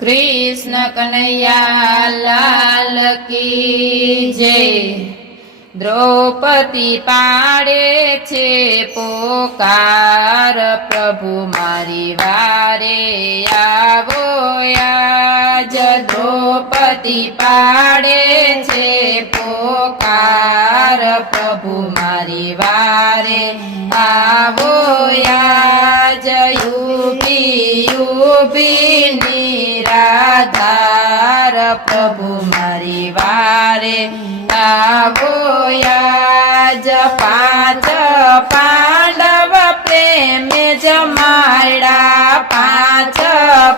कृष्ण कन्हैया लाल की जय। द्रौपदी पाड़े छे पोकार, प्रभु मारी वारे आवो आज। द्रौपदी पाड़े छे पोकार, प्रभु मारी वारे आवो आज। यूबी यूबी निराधार, प्रभु मारी वारे आवो आज। पांच पांडव प्रेम जमाड़ा, पांच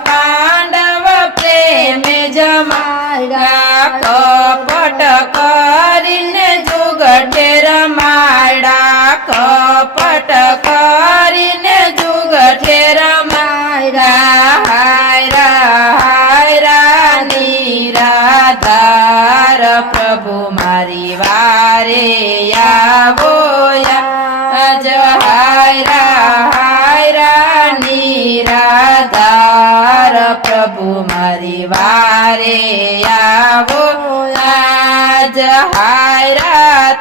पांडव प्रेम जमाड़ा। कपट करीने जुगटे रमाड़ा, कपट करीने जुगटे रमाड़ा। हायरा हायरा निराधार, प्रभु मारी वारे आवो आज। हायरा हायरा निराधार, प्रभु मारी वारे आवो आज। हायरा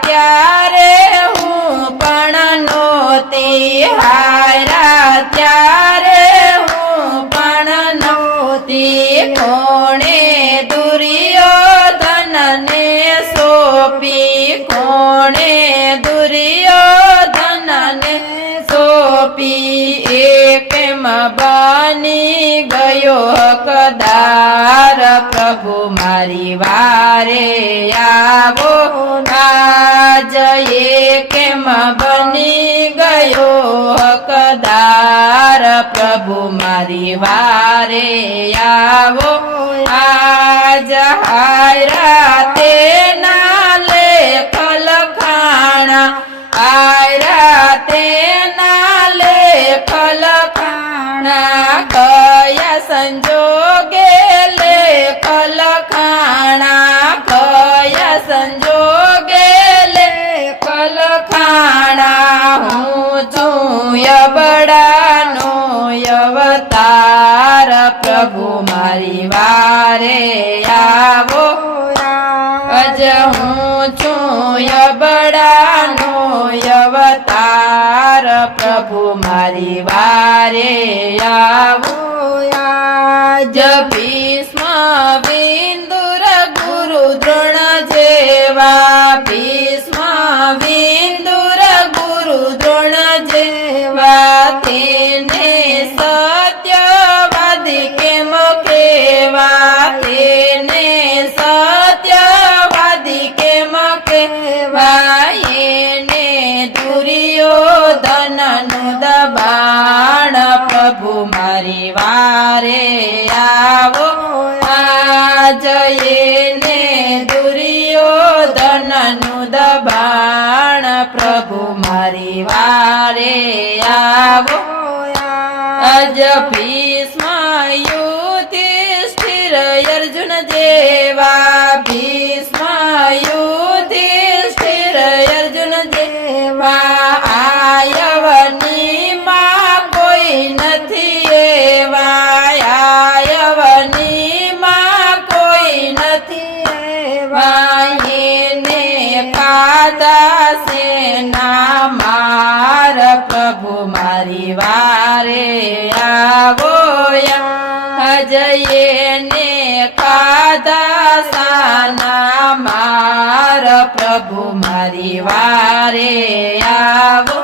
त्यारे हूँ पण नोती, हायरा त्यारे हूँ पण नोती। कोणे दुर्योधन ने सोपी, कोणे दुर्योधन ने सोपी। एकेम बनी गयो हकदार, प्रभु मारी वारे आवो आज। एकेम बनी गयो हकदार, प्रभु मारी वारे आवो आज। हायरा ते नाले खलखाणा, हायरा ते नाले खलखाणा। कया संजोगे ले खलखाणा, कया संजोगे ले खलखाणा। हूँ छूं यबड़ानो अवतार, प्रभु मारी वारे आवो आज। हूँ छूं यबड़ानो अवतार, प्रभु मारी वारे आवो आज। भीष्म विंदुर गुरु द्रोण जेवा, भीष्म विंदुर गुरु द्रोण जेवा। तेने सत्यवादी केम केवा, तेने सत्यवादी केम केवा। एने दुर्योधन नु दबाण, प्रभु मारी वारे आवो आज। एने दुर्योधन नु दबाण, प्रभु मारी वारे आवो आज। भीष्म युधिष्ठिर अर्जुन जेवा, भीष्म युधिष्ठिर अर्जुन जेवा। आयवनी मां कोई नथी एवा, आयवनी मां कोई नथी एवा। एने कादा सेना मार, प्रभु मारी वारे आवो आज। एने कादा साना मार, प्रभु मारी वारे आवो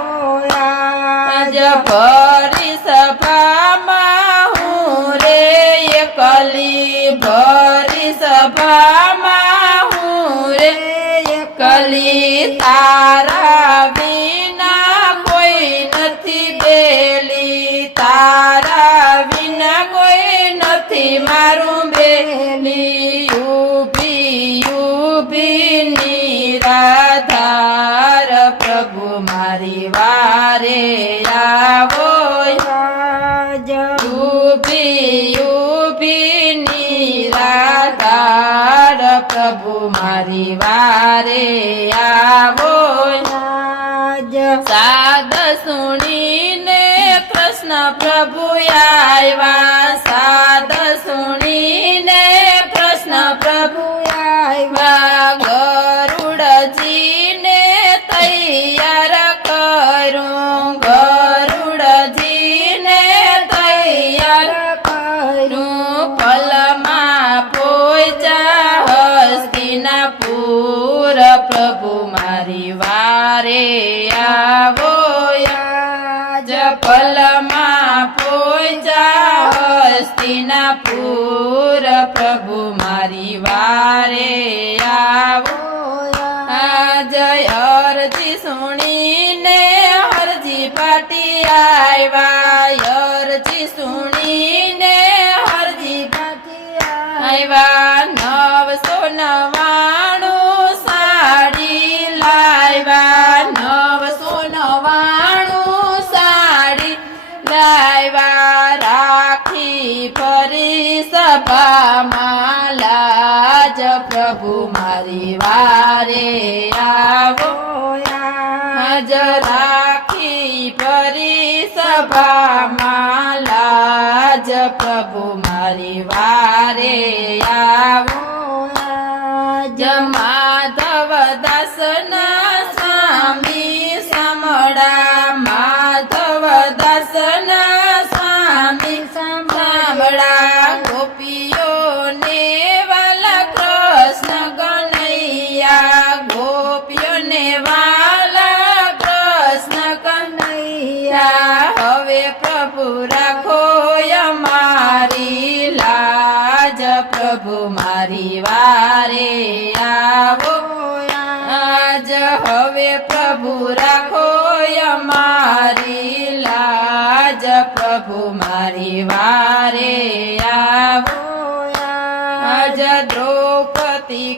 आज। भरी सभामां हूँ रे एकली, भरी सभामां हूँ रे एकली। तारा विना कोई नथी बेली, तारा विना कोई नथी मारूं बेली। यूबी यूबी निराधार, प्रभु मारी वारे आवो आज। यूबी यूबी निराधार, प्रभु मारी वारे आवो आज। साद सुनीने कृष्ण प्रभु आया, साद सुनी આવો આજ પલમાં પોચા હસ્તિનાપુર પ્રભુ મારી વારે આવો આજ અરજી સુણીને હરજી પાટી આવ્યા અરજી સુણીને હરજી આવ્યા 999 સાડી લાવ્યા 999 સાડી લાવ્યા રાખી ફરી સભામાં લાજ પ્રભુ મારી વારે આવો આજ રાખી ફરી સભામાં લાજ પ્રભુ મારી વારે આવો આજ માધવ દાસના સ્વામી સમડા માધવ દાસના સ્વામી સમડા ગોપીઓને વાલા કૃષ્ણ કનૈયા ગોપીઓને વાલા કૃષ્ણ કનૈયા હવે પ્રભુ રાખો અમારી લાજ પ્રભુ મારી વારે આવો આજ હવે પ્રભુ રાખો અમારી લાજ પ્રભુ મારી વારે આવો આજ દ્રૌપદી